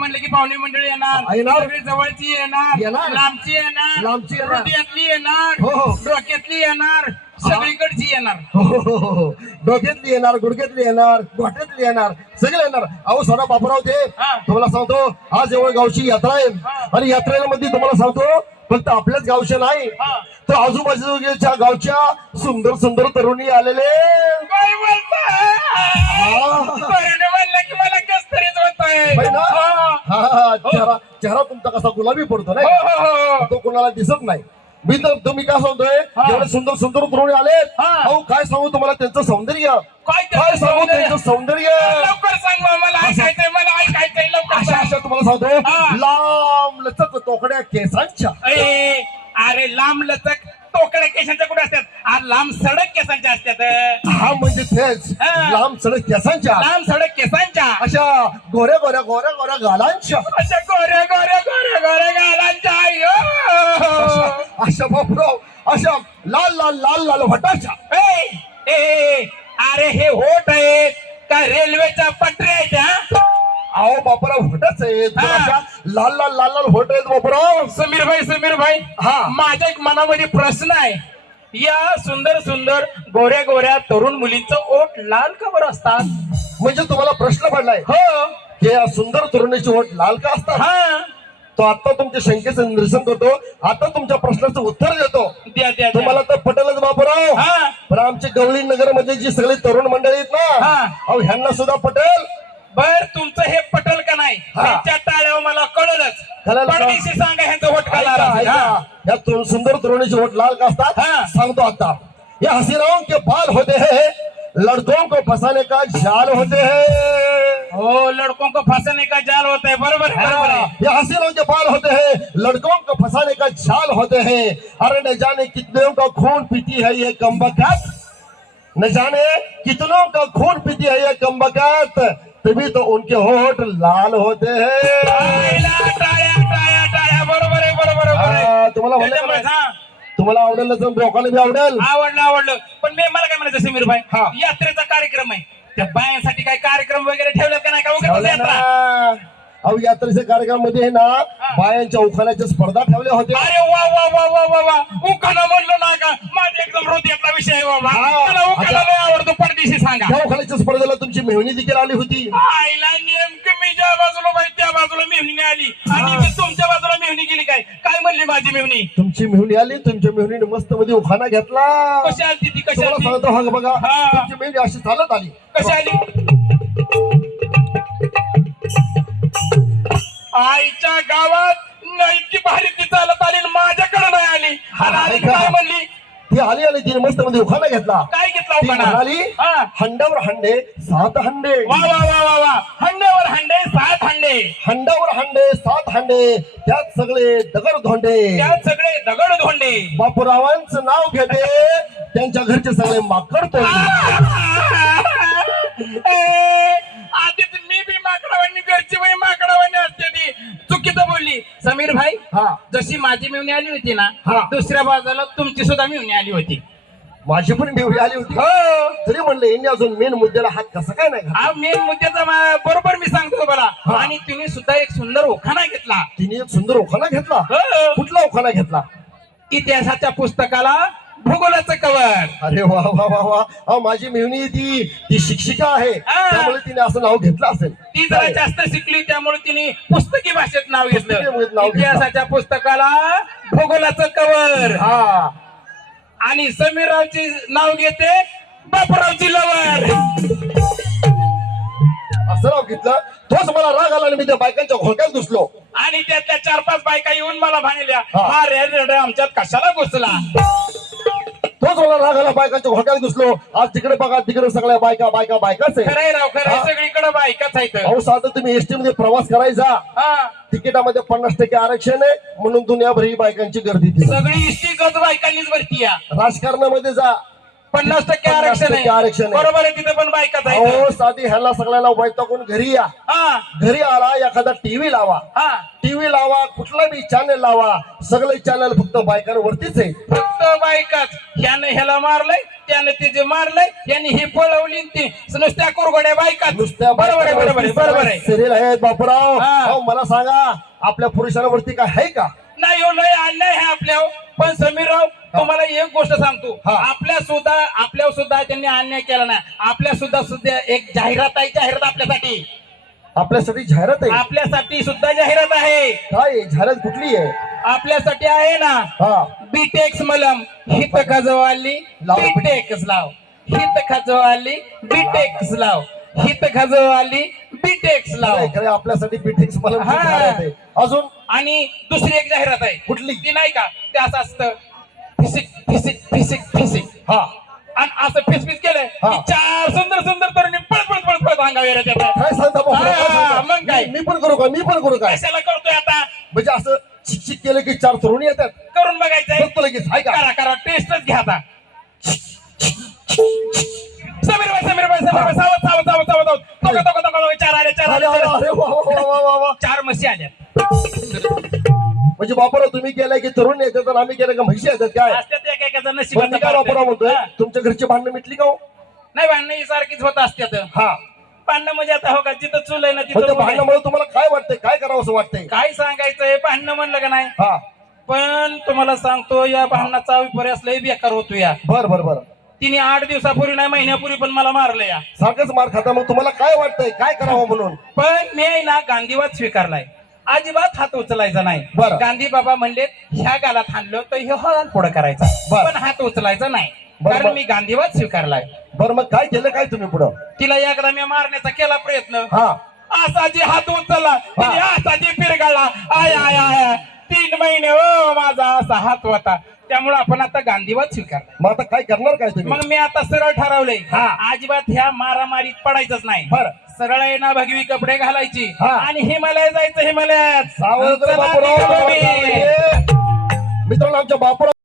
म्हणलं की पाहुणे मंडळी येणार येणार. सगळी जवळची येणार येणार. लांबची येणार लांबची येणार. हृदयातली येणार हो, हो. डोक्यातली येणार सगळीकडची येणार हो, हो, हो, हो. डोक्यातली येणार गुडघ्यातली येणार गोठ्यातली येणार सगळे येणार अहो सोडा बापराव ते हा. तुम्हाला सांगतो आज एवढ गावची यात्रा आहे हा. आणि यात्रेमध्ये तुम्हाला सांगतो फक्त आपल्याच गावच्या नाही हा. तर आजूबाजूच्या गावच्या सुंदर सुंदर तरुणी आलेले काय बोलताय चेहरा चेहरा तुमचा कसा गुलाबी पडतो नाही हो, हो, हो. तो कोणाला दिसत नाही. मी तर तुम्ही काय सांगतोय? हा. एवढे सुंदर सुंदर तरुणी आले हा. अहो काय सांगू तुम्हाला? त्यांचं सौंदर्य. काय काय सांगू? त्यांचं सौंदर्य. लवकर सांग मला ऐकायचंय मला ऐकायचंय लवकर अशा तुम्हाला सांगतो हा. लांब लचक तोकड्या केसांच्या. अरे लांब लचक तोकड्या केसांच्या कुठे असतात? लांब सडक केसांच्या असतात हा म्हणजे तेच. हा. लांब सडक केसांच्या. लांब सडक केसांच्या. अशा गोऱ्या गोऱ्या गोऱ्या गोऱ्या गालांच्या. अशा गोऱ्या गोऱ्या गोऱ्या गोऱ्या गालांच्या अशा अय्यो. अशा बापराव अशा लाल लाल लाल लाल भटाच्या ए, ए, ए, अरे हे होट आहेत का रेल्वेच्या पटऱ्या आहेत हा? अहो बापराव भटच आहेत. पण हा. अशा लाल लाल लाल लाल होट आहेत बापराव समीर भाई समीर भाई हा. माझ्या एक मनामध्ये प्रश्न आहे. या सुंदर सुंदर गोऱ्या गोऱ्या तरुण मुलींचं ओठ लाल का बरं असतात? म्हणजे तुम्हाला प्रश्न पडलाय. हो. की या सुंदर तरुणीची ओठ लाल का असतात? हा. तो आता तुमच्या शंकेचं निरसन करतो आता तुमच्या प्रश्नाचं उत्तर देतो. द्या द्या तुम्हाला तर पटेलच बापराव. हा. पण आमचे गवळी नगरमध्ये जी सगळी तरुण मंडळी आहेत ना हा. अहो ह्यांना सुद्धा पटेल. बर तुमचं हे पटल का नाही? हा. त्यांच्या टाळ्यावर मला कळलंच. कळलं का? पडदेशी सांगा ह्यांचं या तरुण- सुंदर तरुणीचे ओठ लाल का असतात हा. सांगतो आता। या हसीनाओं के बाल होते हैं लड़कों को फंसाने का जाल होते हैं। हो लड़कों को फंसाने का जाल होता है बरोबर है, ये हसीनों के बाल होते हैं लड़कों को फंसाने का जाल होते हैं। अरे न जाने कितनों का खून पीती है ये कम्बकत न जाने कितनों का खून पीती है ये कम्बकत तभी तो उनके होठ लाल होते हैं। तुम्हाला म्हणलं का? हा, तुम्हाला आवडेल तर लोकांना बी आवडेल. आवडलं आवडलं. पण मी मला काय म्हणायचं समीर भाई? हा. यात्रेचा कार्यक्रम आहे. त्या बायांसाठी काय कार्यक्रम वगैरे ठेवलेत का नाही का? यात्रा ना. अहो यात्रेच्या कार्यक्रमामध्ये आहे ना बायांच्या उखाण्याच्या स्पर्धा ठेवल्या होत्या. अरे वा वा वा वा वा वा. उखाणा म्हणलं ना का? माझ्या एकदम हृदयातला विषय आहे बाबा. हा. मला उखाणा लय आवडतो परदेशी सांगा. त्या उखाण्याच्या स्पर्धेला तुमची मेहनी देखील आली होती. आईला नेमकं मी ज्या बाजूला त्या बाजूला मेहनी आली. आणि मी तुमच्या बाजूला मेहनी गेली काय? काय म्हणली माझी मेहनी तुमची मेहनी आली तुमच्या मेहनीने मस्त मध्ये उखाणा घेतला. कशी आली ती? कशी तुम्हाला आली सांगतो हा बघा हा. तुमची मेहनी अशी चालत आली. कशी आली? आईच्या गावात नाही इतकी भारी ती चालत आली आणि माझ्याकडे नाही आली. आणि की काय म्हणली? ती आली आणि तिने मस्त मध्ये उखाणा घेतला. काय घेतला ती उखाणा? म्हणाली हा. हंडावर हंडे सात हंडे. वा वा वा वा वा. हंड्यावर हंडे सात हंडे. हंडावर हंडे सात हंडे त्यात सगळे दगड धोंडे. त्यात सगळे दगड धोंडे. बापूरावांचं नाव घेते त्यांच्या घरचे सगळे माकड तोडले. ए, आधीच मी बी माकडावानी घरची बाई माकडावानी असते ती. चुकीचं बोलली समीर भाई हा जशी माझी मिळवणी आली होती ना हा. दुसऱ्या बाजूला तुमची सुद्धा मिळवणी आली होती माझी पण मेहनी आली होती हो तरी म्हणलं यांनी अजून मेन मुद्द्याला हात कसा काय नाही घातला? हा मेन मुद्द्याचा मा- बरोबर मी सांगतो तुम्हाला हा. आणि तिने सुद्धा एक सुंदर ओखाणा घेतला तिने एक सुंदर उखाणा घेतला हो. कुठला उखाणा घेतला इतिहासाच्या पुस्तकाला भूगोलाचं कवर अरे वा वा वा वा. अहो, माझी मेहनी ती. ती शिक्षिका आहे. हा. त्यामुळे तिने असं नाव घेतलं असेल. ती जरा जास्त शिकली त्यामुळे तिने पुस्तकी भाषेत नाव पुस्तकी भाषेत नाव घेतलं. इतिहासाच्या पुस्तकाला भूगोलाचं कवर हा. आणि समीररावची नाव घेते बापूरावची लवर असं नाव घेतलं? तोच मला राग आला आणि मी त्या बायकांच्या घोट्यात घुसलो. आणि त्यातल्या चार पाच बायका येऊन मला भाणल्या हा. हा रे रे रे, आमच्यात कशाला घुसला? तोच मला राग आला बायकांच्या घोट्यात घुसलो. आज तिकडे बघा तिकडे सगळ्या बायका बायका बायकाच आहे हा. सगळीकडे बायकाच आहेत. अहो साधं तुम्ही एसटी मध्ये प्रवास करायचा. हा. तिकिटामध्ये पन्नास टक्के आरक्षण आहे म्हणून दुनियाभर ही बायकांची गर्दी सगळी इष्टी गज बायकांनीच भरती या. राजकारणामध्ये जा. पन्नास टक्के आरक्षण आरक्षण आहे. आहे. बरोबर आहे तिथे पण बायकाच आहे अहो साधी ह्याला सगळ्याला वैतागून घरी या. हा घरी आला एखादा टीव्ही लावा. हा. टीव्ही लावा कुठला बी चॅनल लावा. सगळे चॅनल फक्त बायकांवरतीच आहे फक्त बायकाच. ह्यानं ह्याला मारलंय त्यानं तिचे मारलंय यांनी ही पळवली ती. नुसत्या कुरगोड्या बायकाच. नुसत्या बरोबर आहे बरोबर आहे बरोबर आहे. सिरियल आहेत बापराव. हा. अहो, मला सांगा आपल्या पुरुषांवरती काय आहे का? नाही हो लय अन्याय आहे आपल्यावर. पण समीरराव तुम्हाला एक गोष्ट सांगतो. हा. आपल्या सुद्धा आपल्यावर सुद्धा त्यांनी अन्याय केला नाही. आपल्या सुद्धा सुद्धा एक जाहिरात आहे जाहिरात आपल्यासाठी. आपल्यासाठी जाहिरात आहे. आपल्यासाठी सुद्धा जाहिरात आहे. काय? जाहिरात कुठली आहे? आपल्यासाठी आहे ना हा. बीटेक्स मलम. हित खजवाली लाव. बीटेक्स लाव. हित खजवाली बीटेक्स लाव. हित खजवाली बीटेक्स लाव. खरंय, आपल्यासाठी बिटिक्स मला हा. जाहिरात आहे. अजून? आणि दुसरी एक जाहिरात आहे. कुठली? ती नाही का? ते असं असतं. फिसिक फिसिक फिसिक फिसिक. हा. आणि असं फिसफिस केलं हा. की चार सुंदर सुंदर तरुणी पळत अंगावर येतात येतात. काय सांगता काय हा? मग काय? मी पण करू का? मी पण करू काय? कशाला करतोय आता? म्हणजे असं चिकचिक केलं की चार तरुणी येतात. करून बघायचंय. बघतो लगेच हाय का? करा करा. टेस्टच घ्या आता. समीर बाई समीर बाई समीर बाई सावध सावध सावध सावध सावध. तोका तोका तोका तोका, चार आले चार अरे आले अरे चार आले. अरे वा वा वा वा वा. वा चार म्हशी आल्या. म्हणजे बापराव तुम्ही गेलाय की तरुण येतात आणि आम्ही गेलं का म्हशी येतात काय? असत्यात पण मी नशिबाचा काय फरक बापराव म्हणतोय. तुमच्या घरची भांडणं मिटली का हो? नाही भांडणं ही सारखीच होत असत्यात. हा. भांडणं म्हणजे आता हो का जिथं चूल आहे ना तिथं आहे. भांडणामुळे तुम्हाला काय वाटतंय? काय करावं असं वाटतंय? काय सांगायचंय? भांडणं म्हणलं का नाही? हा. पण तुम्हाला सांगतो या भांडणाचा विपर्यास लय बेकार होतो या. बर बर बर. तिने आठ दिवसापूर्वी नाही महिन्यापूर्वी पण मला मारलं या. सारखंच मार खाता मग तुम्हाला काय वाटतंय? काय करावं म्हणून? पण मी आहे ना गांधीवाद स्वीकारलाय. अजिबात हात उचलायचा नाही. बरं. गांधी बाबा म्हणले ह्या गालात हाणलं तर हे हात पुढं करायचा. बरं. पण हात उचलायचा नाही. बरं, कारण बरं. मी गांधीवाद स्वीकारलाय. बरं मग काय केलं काय तुम्ही पुढं? तिला एकदा मी मारण्याचा केला प्रयत्न. हा. आसाजी हात उचलला. तिने आसाजी पिरगाळला. आय आय आय तीन महिने हो माझा असा हात होता. त्यामुळे आपण आता गांधीवाद स्वीकारला. मग आता काय करणार काय तुम्ही? मग मी आता सरळ ठरवलंय. हा. अजिबात ह्या मारामारीत पडायचंच नाही. बरं. सरळ आहे ना भगवी कपडे घालायची. हा. आणि हिमालय जायचं हिमालयात. सावध चला, बापूराव, निघालो मी. मित्रांनो आमच्या बापूराव